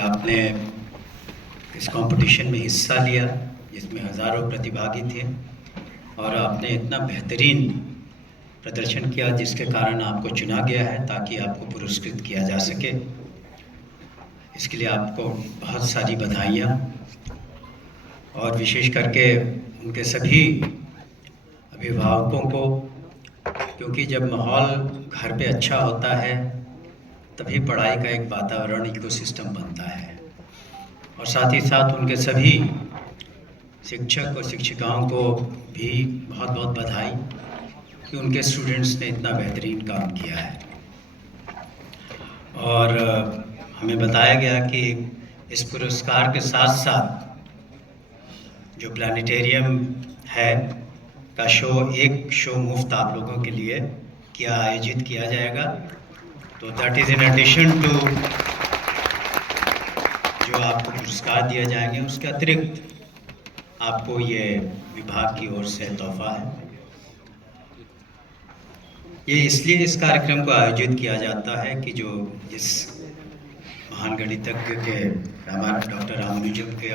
आपने इस कंपटीशन में हिस्सा लिया जिसमें हज़ारों प्रतिभागी थे और आपने इतना बेहतरीन प्रदर्शन किया जिसके कारण आपको चुना गया है ताकि आपको पुरस्कृत किया जा सके। इसके लिए आपको बहुत सारी बधाइयाँ और विशेष करके उनके सभी अभिभावकों को, क्योंकि जब माहौल घर पे अच्छा होता है तभी पढ़ाई का एक वातावरण इकोसिस्टम बनता है। और साथ ही साथ उनके सभी शिक्षक और शिक्षिकाओं को भी बहुत बहुत बधाई कि उनके स्टूडेंट्स ने इतना बेहतरीन काम किया है। और हमें बताया गया कि इस पुरस्कार के साथ साथ जो प्लानिटेरियम है का एक शो मुफ्त आप लोगों के लिए आयोजित किया जाएगा। तो that is in addition to जो आपको पुरस्कार दिए जाएंगे, उसके अतिरिक्त आपको ये विभाग की ओर से तोहफा है। ये इसलिए इस कार्यक्रम को आयोजित किया जाता है कि जिस महान गणितज्ञ के डॉक्टर रामानुजन के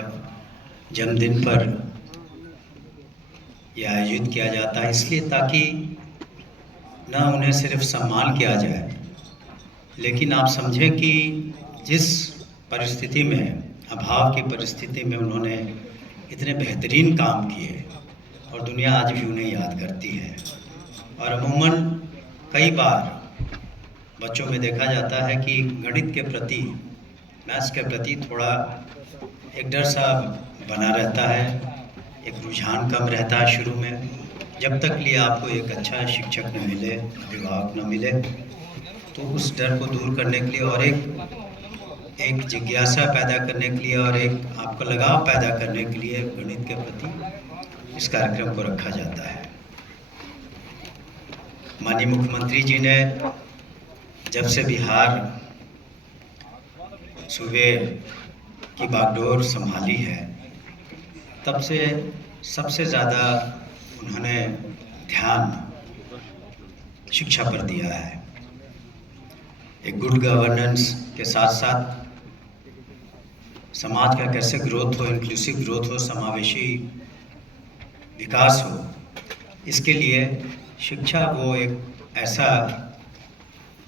जन्मदिन पर यह आयोजित किया जाता है, इसलिए ताकि न उन्हें सिर्फ सम्मान किया जाए, लेकिन आप समझें कि जिस परिस्थिति में, अभाव की परिस्थिति में उन्होंने इतने बेहतरीन काम किए और दुनिया आज भी उन्हें याद करती है। और अमूमन कई बार बच्चों में देखा जाता है कि गणित के प्रति, मैथ्स के प्रति थोड़ा एक डर सा बना रहता है, एक रुझान कम रहता है शुरू में, जब तक लिए आपको एक अच्छा शिक्षक न मिले, अभिभावक न मिले। तो उस डर को दूर करने के लिए और एक जिज्ञासा पैदा करने के लिए और एक आपको लगाव पैदा करने के लिए गणित के प्रति इस कार्यक्रम को रखा जाता है। माननीय मुख्यमंत्री जी ने जब से बिहार सूबे की बागडोर संभाली है, तब से सबसे ज़्यादा उन्होंने ध्यान शिक्षा पर दिया है। एक गुड गवर्नेंस के साथ साथ समाज का कैसे ग्रोथ हो, इंक्लूसिव ग्रोथ हो, समावेशी विकास हो, इसके लिए शिक्षा वो एक ऐसा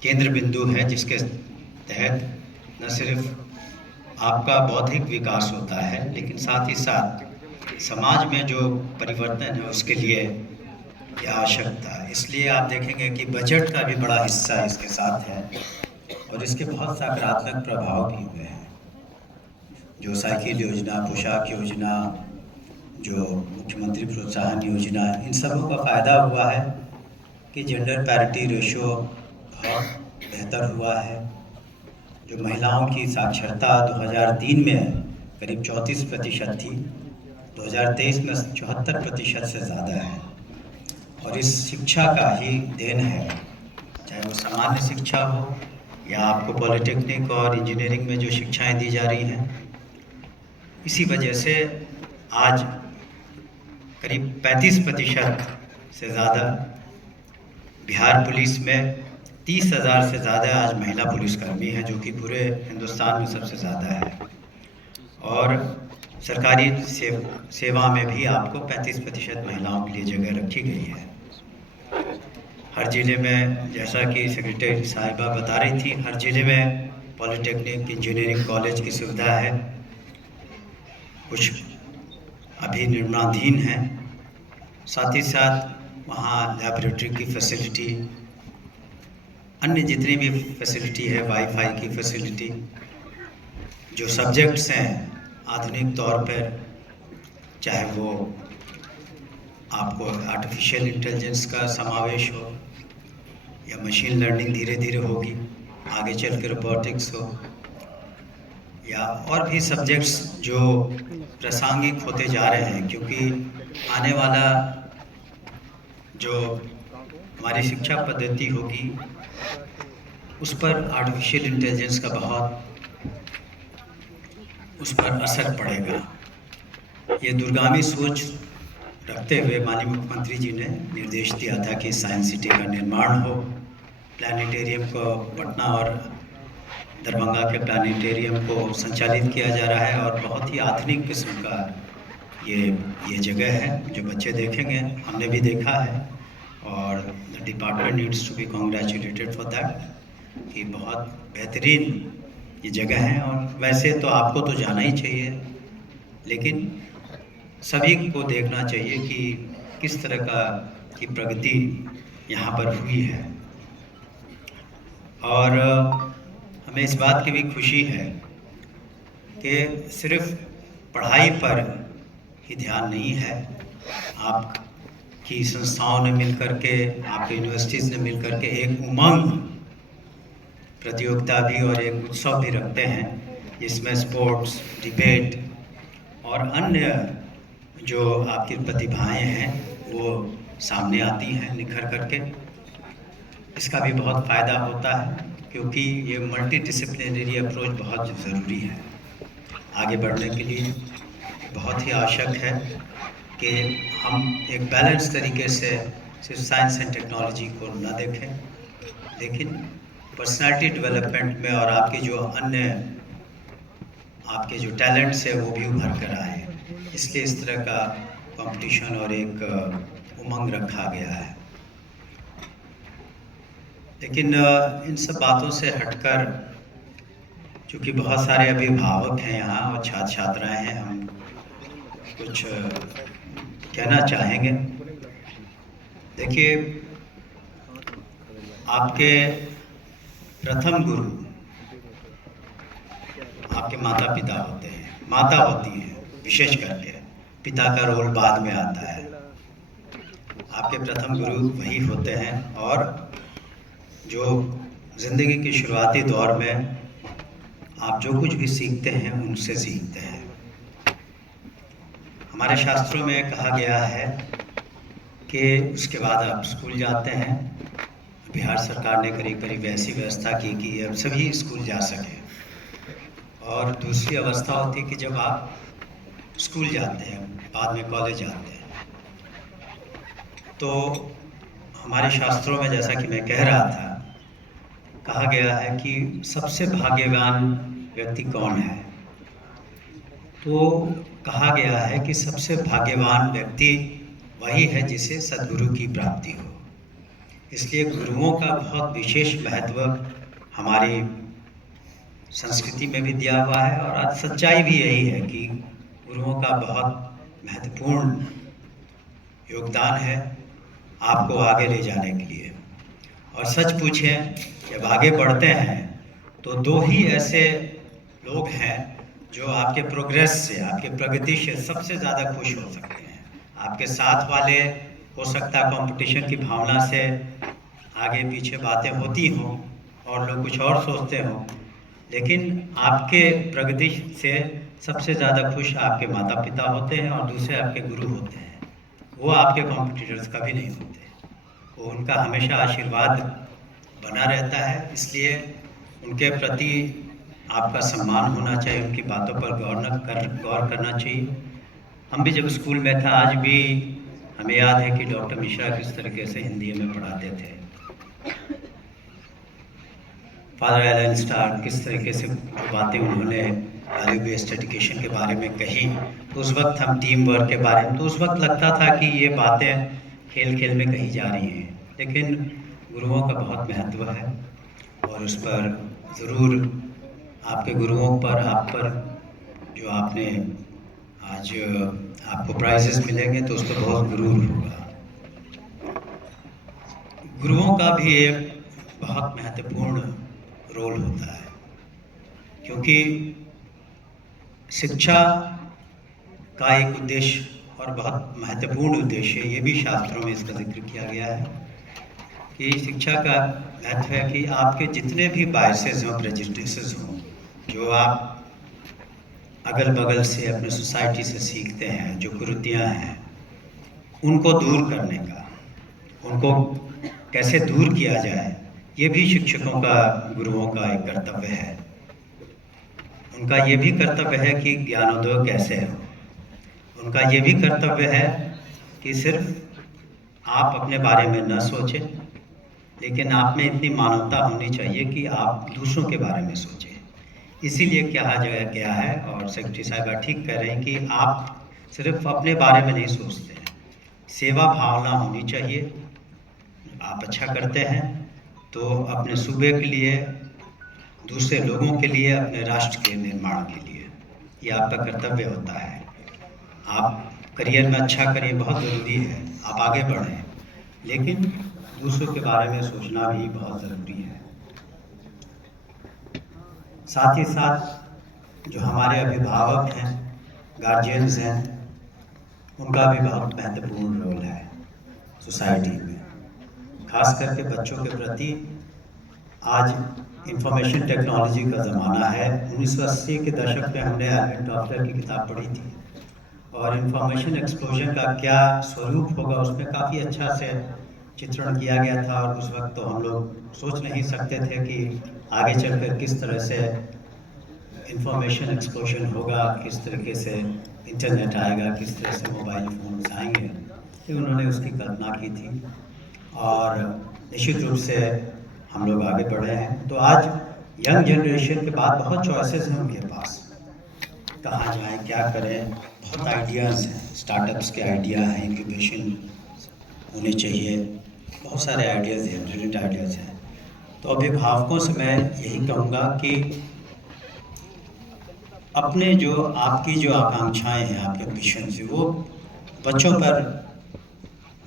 केंद्र बिंदु है जिसके तहत न सिर्फ आपका बौद्धिक विकास होता है, लेकिन साथ ही साथ समाज में जो परिवर्तन है उसके लिए यह आवश्यकता है। इसलिए आप देखेंगे कि बजट का भी बड़ा हिस्सा इसके साथ है और इसके बहुत सकारात्मक प्रभाव भी हुए हैं। जो साइकिल योजना, पोशाक योजना, जो मुख्यमंत्री प्रोत्साहन योजना, इन सबों का फ़ायदा हुआ है कि जेंडर पैरिटी रेशो बहुत बेहतर हुआ है। जो महिलाओं की साक्षरता 2003 में करीब 34% थी, 2023 में 74% से ज़्यादा है। और इस शिक्षा का ही देन है, चाहे वो सामान्य शिक्षा हो या आपको पॉलिटेक्निक और इंजीनियरिंग में जो शिक्षाएं दी जा रही हैं। इसी वजह से आज करीब 35% से ज़्यादा बिहार पुलिस में 30,000 से ज़्यादा आज महिला पुलिसकर्मी हैं, जो कि पूरे हिंदुस्तान में सबसे ज़्यादा है। और सरकारी सेवा में भी आपको 35% महिलाओं के लिए जगह रखी गई है। हर ज़िले में, जैसा कि सेक्रेटरी साहिबा बता रही थी, हर ज़िले में पॉलिटेक्निक, इंजीनियरिंग कॉलेज की सुविधा है। कुछ अभी निर्माणाधीन हैं। साथ ही साथ वहाँ लैबोरेटरी की फैसिलिटी, अन्य जितनी भी फैसिलिटी है, वाईफाई की फैसिलिटी, जो सब्जेक्ट्स हैं आधुनिक तौर पर, चाहे वो आपको आर्टिफिशियल इंटेलिजेंस का समावेश हो या मशीन लर्निंग धीरे धीरे होगी, आगे चल के रोबोटिक्स हो, या और भी सब्जेक्ट्स जो प्रासंगिक होते जा रहे हैं, क्योंकि आने वाला जो हमारी शिक्षा पद्धति होगी उस पर आर्टिफिशियल इंटेलिजेंस का बहुत उस पर असर पड़ेगा। ये दूरगामी सोच रखते हुए माननीय मुख्यमंत्री जी ने निर्देश दिया था कि साइंस सिटी का निर्माण हो, प्लानिटेरियम को पटना और दरभंगा के प्लानिटेरियम को संचालित किया जा रहा है और बहुत ही आधुनिक किस्म का ये जगह है जो बच्चे देखेंगे, हमने भी देखा है और the department needs to be congratulated for that कि बहुत बेहतरीन ये जगह है। और वैसे तो आपको तो जाना ही चाहिए, लेकिन सभी को देखना चाहिए कि किस तरह की प्रगति यहाँ पर हुई है। और हमें इस बात की भी खुशी है कि सिर्फ पढ़ाई पर ही ध्यान नहीं है, आपकी संस्थाओं ने मिलकर के, आपके यूनिवर्सिटीज़ ने मिलकर के एक उमंग प्रतियोगिता भी और एक उत्सव भी रखते हैं जिसमें स्पोर्ट्स, डिबेट और अन्य जो आपकी प्रतिभाएं हैं वो सामने आती हैं निखर करके। इसका भी बहुत फ़ायदा होता है क्योंकि ये मल्टी डिसिप्लिनरी अप्रोच बहुत ज़रूरी है आगे बढ़ने के लिए। बहुत ही आवश्यक है कि हम एक बैलेंस तरीके से सिर्फ साइंस एंड टेक्नोलॉजी को न देखें, लेकिन पर्सनालिटी डेवलपमेंट में और आपके जो अन्य आपके जो टैलेंट्स है वो भी उभर कर आए। इसलिए इस तरह का कंपटीशन और एक उमंग रखा गया है। लेकिन इन सब बातों से हटकर, चूँकि बहुत सारे अभिभावक हैं यहाँ और छात्र छात्राएं हैं, हम कुछ कहना चाहेंगे। देखिए, आपके प्रथम गुरु आपके माता पिता होते हैं, माता होती हैं विशेष करके, पिता का रोल बाद में आता है। आपके प्रथम गुरु वही होते हैं और जो ज़िंदगी के शुरुआती दौर में आप जो कुछ भी सीखते हैं उनसे सीखते हैं। हमारे शास्त्रों में कहा गया है कि उसके बाद आप स्कूल जाते हैं। बिहार सरकार ने करीब करीब ऐसी व्यवस्था की कि अब सभी स्कूल जा सकें। और दूसरी अवस्था होती है कि जब आप स्कूल जाते हैं, बाद में कॉलेज जाते हैं, तो हमारे शास्त्रों में, जैसा कि मैं कह रहा था, कहा गया है कि सबसे भाग्यवान व्यक्ति कौन है। तो कहा गया है कि सबसे भाग्यवान व्यक्ति वही है जिसे सद्गुरु की प्राप्ति हो। इसलिए गुरुओं का बहुत विशेष महत्व हमारी संस्कृति में भी दिया हुआ है और आज सच्चाई भी यही है कि गुरुओं का बहुत महत्वपूर्ण योगदान है आपको आगे ले जाने के लिए। और सच पूछें, जब आगे बढ़ते हैं तो दो ही ऐसे लोग हैं जो आपके प्रोग्रेस से, आपके प्रगति से सबसे ज़्यादा खुश हो सकते हैं। आपके साथ वाले हो सकता है कंपटीशन की भावना से आगे पीछे बातें होती हों और लोग कुछ और सोचते हों, लेकिन आपके प्रगति से सबसे ज़्यादा खुश आपके माता पिता होते हैं और दूसरे आपके गुरु होते हैं। वो आपके कॉम्पिटिटर्स कभी नहीं होते, वो उनका हमेशा आशीर्वाद बना रहता है। इसलिए उनके प्रति आपका सम्मान होना चाहिए, उनकी बातों पर गौर करना चाहिए। हम भी जब स्कूल में था, आज भी हमें याद है कि डॉक्टर मिश्रा किस तरीके से हिंदी में पढ़ाते थे, फादर एलन स्टार किस तरीके से बातें उन्होंने वैल्यू बेस्ड एजुकेशन के बारे में कही। तो उस वक्त हम टीम वर्क के बारे में, तो उस वक्त लगता था कि ये बातें खेल खेल में कही जा रही हैं, लेकिन गुरुओं का बहुत महत्व है और उस पर ज़रूर आपके गुरुओं पर, आप पर जो आपने आज आपको प्राइजेस मिलेंगे तो उस पर बहुत गुरूर होगा। गुरुओं का भी एक बहुत महत्वपूर्ण रोल होता है, क्योंकि शिक्षा का एक उद्देश्य और बहुत महत्वपूर्ण उद्देश्य है, ये भी शास्त्रों में इसका जिक्र किया गया है कि शिक्षा का महत्व है कि आपके जितने भी बायसेस हों, प्रेजुडिसेस हों, जो आप अगल बगल से अपने सोसाइटी से सीखते हैं, जो कुरीतियाँ हैं, उनको दूर करने का, उनको कैसे दूर किया जाए, ये भी शिक्षकों का, गुरुओं का एक कर्तव्य है। उनका ये भी कर्तव्य है कि ज्ञानोदय कैसे हो। उनका ये भी कर्तव्य है कि सिर्फ आप अपने बारे में न सोचें, लेकिन आप में इतनी मानवता होनी चाहिए कि आप दूसरों के बारे में सोचें। इसीलिए कहा गया है और सेक्रेटरी साहिबा ठीक कह रहे हैं कि आप सिर्फ अपने बारे में नहीं सोचते हैं, सेवा भावना होनी चाहिए। आप अच्छा करते हैं तो अपने सूबे के लिए, दूसरे लोगों के लिए, अपने राष्ट्र के निर्माण के लिए ये आपका कर्तव्य होता है। आप करियर में अच्छा करिए, बहुत ज़रूरी है, आप आगे बढ़ें, लेकिन दूसरों के बारे में सोचना भी बहुत ज़रूरी है। साथ ही साथ जो हमारे अभिभावक हैं, गार्जियंस हैं, उनका भी बहुत महत्वपूर्ण रोल है सोसाइटी में, खास करके बच्चों के प्रति। आज इंफॉर्मेशन टेक्नोलॉजी का ज़माना है। 1980 के दशक में हमने एल्विन टॉफलर की किताब पढ़ी थी और इंफॉर्मेशन एक्सप्लोजन का क्या स्वरूप होगा उसमें काफ़ी अच्छा से चित्रण किया गया था। और उस वक्त तो हम लोग सोच नहीं सकते थे कि आगे चलकर किस तरह से इंफॉर्मेशन एक्सप्लोजन होगा, किस तरीके से इंटरनेट आएगा, किस तरह से मोबाइल फ़ोन्स आएंगे। तो उन्होंने उसकी कल्पना की थी और निश्चित रूप से हम लोग आगे बढ़े हैं। तो आज यंग जनरेशन के बाद बहुत चॉइसेस हैं उनके पास, कहाँ जाएं, क्या करें, बहुत आइडियाज़ हैं, स्टार्टअप्स के आइडिया हैं, इंक्यूबेशन होने चाहिए, बहुत सारे आइडियाज़ हैं, ब्रिलियंट आइडियाज़ हैं। तो अभिभावकों से मैं यही कहूँगा कि अपने जो आपकी जो आकांक्षाएं हैं, आपके एम्बिशन से वो बच्चों पर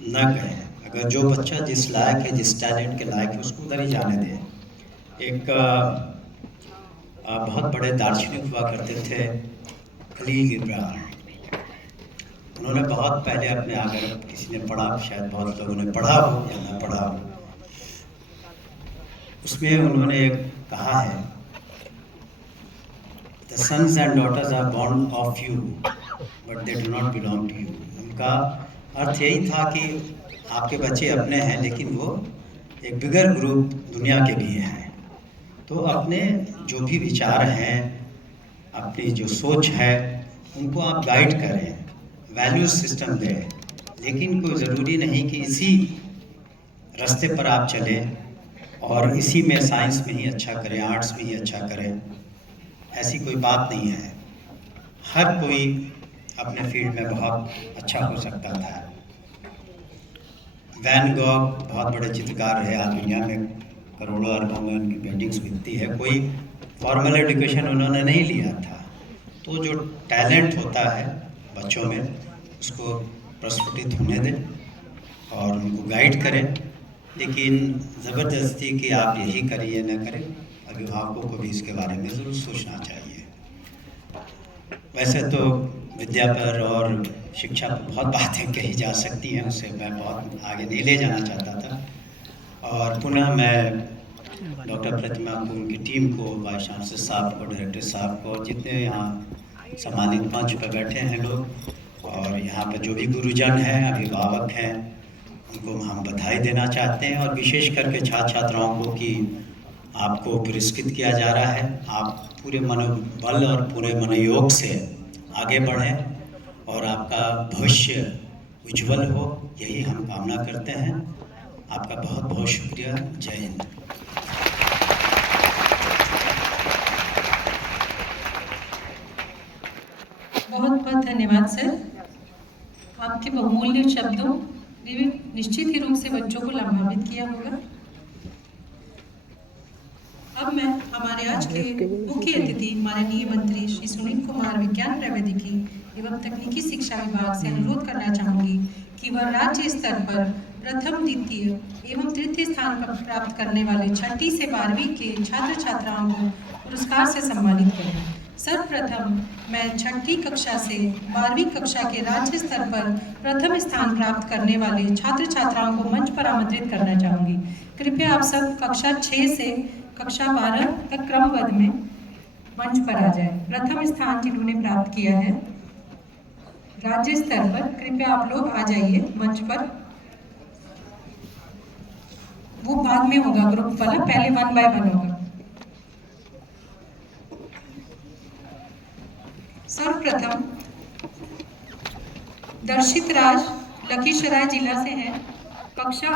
न कहें। अगर जो बच्चा जिस लायक है, जिस टैलेंट के लायक है, उसको उधर ही जाने दें। एक बहुत बड़े दार्शनिक हुआ करते थे खलील गिब्रान। उन्होंने बहुत पहले अपने, अगर किसी ने पढ़ा, शायद बहुत लोगों ने पढ़ा हो या ना पढ़ा हो, उसमें उन्होंने कहा है, the sons and daughters are born of you but they do not belong to you. उनका अर्थ यही था कि आपके बच्चे अपने हैं लेकिन वो एक बिगर ग्रुप दुनिया के भी हैं। तो अपने जो भी विचार हैं, अपनी जो सोच है, उनको आप गाइड करें, वैल्यूज सिस्टम दें, लेकिन कोई ज़रूरी नहीं कि इसी रास्ते पर आप चलें और इसी में साइंस में ही अच्छा करें, आर्ट्स में ही अच्छा करें। ऐसी कोई बात नहीं है। हर कोई अपने फील्ड में बहुत अच्छा हो सकता था। वैन गॉग बहुत बड़े चित्रकार रहे, आज दुनिया में करोड़ों अरबों में उनकी पेंटिंग्स बिकती है। कोई फॉर्मल एजुकेशन उन्होंने नहीं लिया था। तो जो टैलेंट होता है बच्चों में, उसको प्रस्फुटित होने दें और उनको गाइड करें, लेकिन ज़बरदस्ती कि आप यही करिए न करें, अभिभावकों को भी इसके बारे में ज़रूर सोचना चाहिए। वैसे तो विद्या पर और शिक्षा पर बहुत बातें कही जा सकती हैं, उसे मैं बहुत आगे नहीं ले जाना चाहता था। और पुनः मैं डॉक्टर प्रतिमा को, उनकी टीम को, वाइस चांसलर साहब को, डायरेक्टर साहब को, जितने यहाँ सम्मानित मंच पर बैठे हैं लोग, और यहाँ पर जो भी गुरुजन हैं, अभिभावक हैं, उनको हम बधाई देना चाहते हैं। और विशेष करके छात्र छात्राओं को कि आपको पुरस्कृत किया जा रहा है। आप पूरे मनोबल और पूरे मनोयोग से आगे बढ़ें और आपका भविष्य उज्जवल हो, यही हम कामना करते हैं। आपका बहुत बहुत शुक्रिया। जय हिंद। बहुत बहुत धन्यवाद सर। आपके बहुमूल्य शब्दों ने निश्चित ही रूप से बच्चों को लाभान्वित किया होगा। अब मैं हमारे आज के मुख्य अतिथि माननीय मंत्री श्री सुनील कुमार विज्ञान प्रौद्योगिकी एवं तकनीकी शिक्षा विभाग से अनुरोध करना चाहूंगी कि वह राज्य स्तर पर प्रथम, द्वितीय एवं तृतीय स्थान पर प्राप्त करने वाले 6ठी से 12वीं के छात्र छात्राओं को पुरस्कार से सम्मानित करें। सर्वप्रथम मैं 6ठी कक्षा से 12वीं कक्षा के राज्य स्तर पर प्रथम स्थान प्राप्त करने वाले छात्र छात्राओं को मंच पर आमंत्रित करना चाहूंगी। कृपया आप सब कक्षा 6 से कक्षा 12 तक क्रमबद्ध में मंच पर आ जाए। प्रथम स्थान जिन्होंने प्राप्त किया है राज्य स्तर पर, कृपया आप लोग आ जाइए मंच पर। वो बाद में होगा ग्रुप वाला, पहले 1 बाय 1 होगा। सर्वप्रथम दर्शित राज लखीसराय जिला से हैं, कक्षा